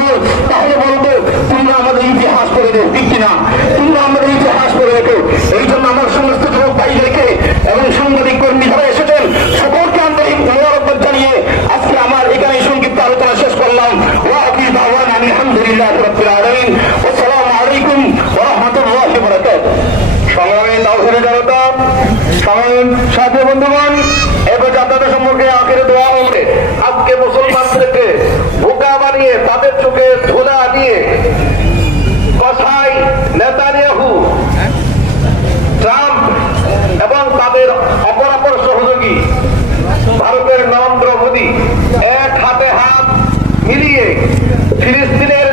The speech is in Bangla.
বলব, তাহলে বলব, তোমরা আমাদের ইতিহাস করে দেও ঠিক কিনা? তোমরা আমাদের ইতিহাস করে রেখো। এই জন্য আমার সমস্ত যুবক ভাইদেরকে এবং সাংবাদিক কর্মী যারা এসেছেন, সকলকে আন্তরিক ধন্যবাদ জানিয়ে আজকে আমার এখানে সংক্ষিপ্ত আলোচনা শেষ করলাম। সম্পর্কে আখের দোয়া ফিলিস্তিনে